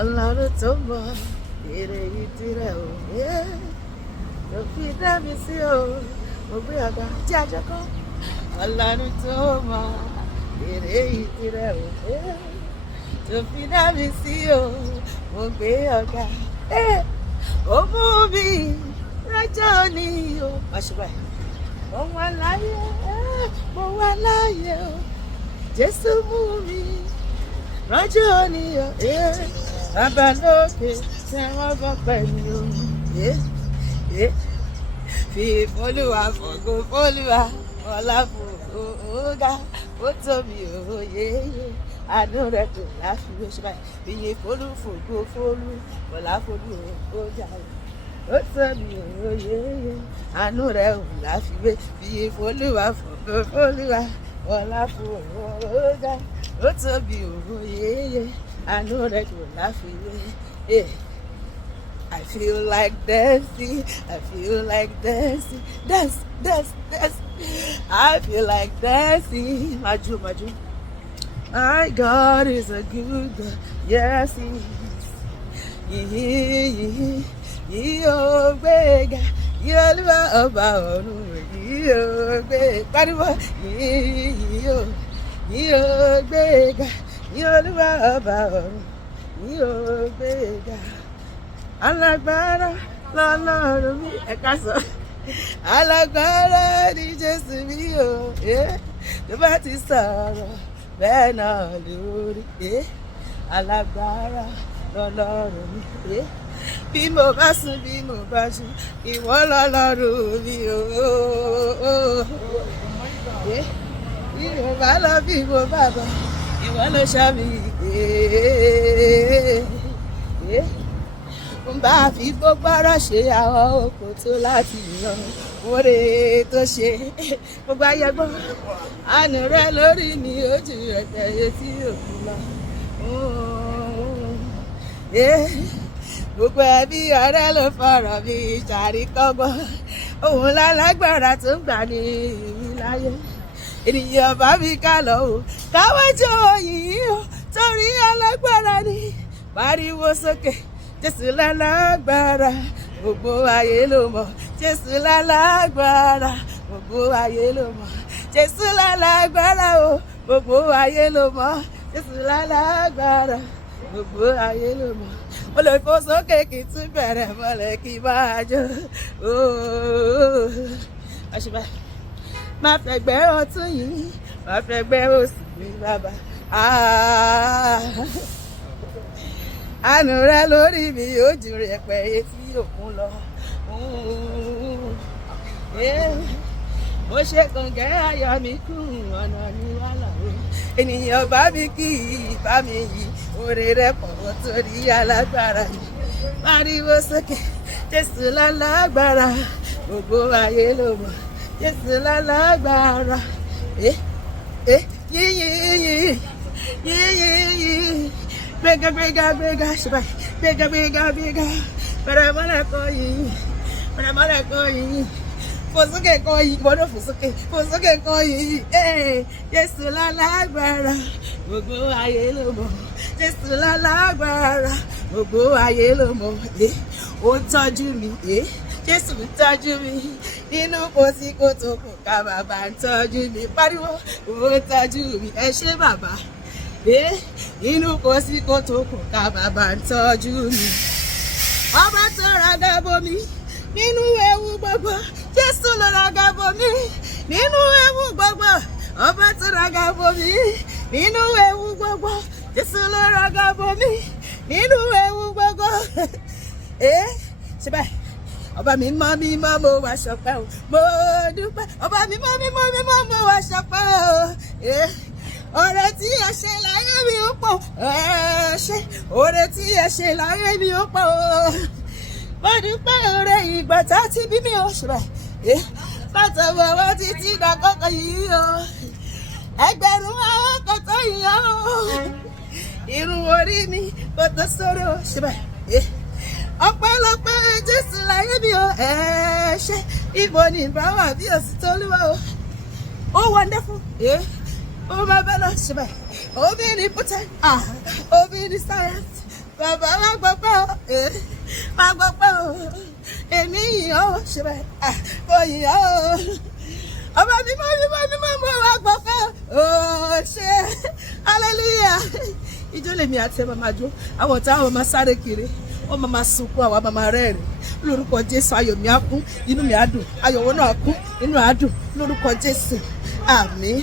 Olorun tó mọ èrè ìdí rẹ̀ o. Tó fi dá mi sí o. Mo gbé ọ̀gá tí a jọ kọ́. Olorun tó mọ èrè ìdí rẹ̀ o. Tó fi dá mi sí o. Mo gbé ọ̀gá. Ó mú mi lọ́jọ́ ní o. Àṣìbà. Mo wà láyé. Mo wà láyé o. Jésù mú mi lọ́jọ́ ní o. Bàbá lókè tẹ́wọ́ bọ́ pẹ̀lú o. Fi f'Olúwa fògo f'Olúwa ọlá fògo ọ̀gá ó tóbi òye àánú rẹ̀ kò láfiwé ṣe báyìí. Iye f'Olú fògo f'Olú ọlá fògo ọ̀gá ó tóbi òye àánú rẹ̀ kò láfiwé. Iye f'Olúwa fògo f'Olúwa ọlá fògo ọ̀gá ó tóbi òye àánú rẹ̀ kò láfiwé. I feel like dancing, I feel like dancing, dance, dance, dance. I feel like dancing, maju, maju. My God is a good God, yes He is. Yíyó gbéga, yíyó Olúwa ọba ọ̀run, yíyó gbéga, pariwo, yíyó gbéga, yíyó Olúwa ọba ọ̀run, yíyó gbéga. Alágbára lọ́lọ́run mi ẹ̀ka sọ. Alágbára ni Jésù mi o. Tó bá ti sọ̀rọ̀ bẹ́ẹ̀ náà lórí. Alágbára lọ́lọ́run mi. Bí mo bá sùn bí mo bá jí, ìwọ lọ́lọ́run mi o. Bí mo bá lọ bí mo bá bọ̀, ìwọ ló ṣọ́ mi. Bá fi gbogbo ọ̀rọ̀ ṣe àwọn oko tó láti yan oore tó ṣe gbogbo ayé gbọ́ àánú rẹ lórí mi ojú rẹ tẹ̀yẹ tí òkú lọ. Gbogbo ẹbí ọ̀rẹ́ ló fọ̀rọ̀ mi ṣàríkọ́gbọ́n òun lálágbára tó ń gbà ní ìlú láyé ènìyàn bá mi ká lọ o káwájú òyìnbí o torí alágbára ni pariwo sókè. Jésù lálágbára gbogbo ayé ló mọ̀. Jésù lálágbára gbogbo ayé ló mọ̀. Jésù lálágbára o gbogbo ayé ló mọ̀. Jésù lálágbára gbogbo ayé ló mọ̀. Mo lè fò sókè kí n tún bẹ̀rẹ̀ mọ́lẹ̀ kí n máa jó. Àṣìbá máa fẹ̀gbẹ́ ọ̀tún yìí máa fẹ̀gbẹ́ òsì mi bàbá. Àánú rẹ lórí mi ojú rẹ pẹ́ etí òkun lọ. Mo ṣe kàngẹ́ ayọ̀ mi kún ọ̀nà ní wàhálà. Ènìyàn bá mi kí bá mi yí oore rẹ pọ̀ torí alágbára yìí. Pariwo sókè Jésù lálágbára gbogbo ayé ló mọ̀. Jésù lálágbára. Yíyí. Bega, bega, bega, shabai. Bega, bega, bega. Para mala koi. Para mala koi. Fosuke koi. Bono fosuke koi. Jésù lálágbára. Gbogbo ayé ló mọ̀. Jésù lálágbára. Gbogbo ayé ló mọ̀. Ó tọ́jú mi. Jésù ń tọ́jú mi. Nínú kòsíkòtò kò ká bàbá ń tọ́jú mi. Pariwo. Ó tọ́jú mi. Ẹ ṣé bàbá. Inú kòsíkòtò kò ká bàbá ń tọ́jú mi. Ọba tó raga bomi nínú ewu gbogbo. Jésù ló raga bomi nínú ewu gbogbo. Ọba tó raga bomi nínú ewu gbogbo. Jésù ló raga bomi nínú ewu gbogbo. Ṣé báyìí? Ọba mi mọ́ mo wá ṣọpẹ́ o. Mo dúpẹ́. Ọba mi mọ́ mo wá ṣọpẹ́ o. Oore tí ẹ ṣe láyé mi ó pọ̀. Ṣé oore tí ẹ ṣe láyé mi ó pọ̀. Mo dúpẹ́ oore ìgbà tá a ti bí mi ó ṣe báyìí. Látọwọ́ wá títí dàkọ́kọ́ yìí o. Ẹgbẹ̀rún àwọn kan tó yàn o. Irun orí mi kò tó sọ̀rọ̀ ṣe báyìí. Ọpẹ́lọpẹ́ Jésù láyé mi o. Ṣé ibo ni ìbáwá bí òsì tó lúwa o. Oh wonderful. Oh my God, omnipotent, omniscient, bàbá má gbọ́pẹ́ o má gbọ́pẹ́ o èmi yìí ó ṣe bẹ́ẹ̀ kò yìí ó ọba mímọ́ mọ́ wá gbọ́pẹ́ o ṣe hallelujah ijó lèmi àti ẹ máa jó àwọn ọ̀tá àwọn máa sáré kiri wọ́n máa sunkún àwọn máa rẹ́rìn lórúkọ Jésù ayọ̀ mi á kún inú mi á dùn ayọ̀ wọn náà kún inú á dùn lórúkọ Jésù àmín.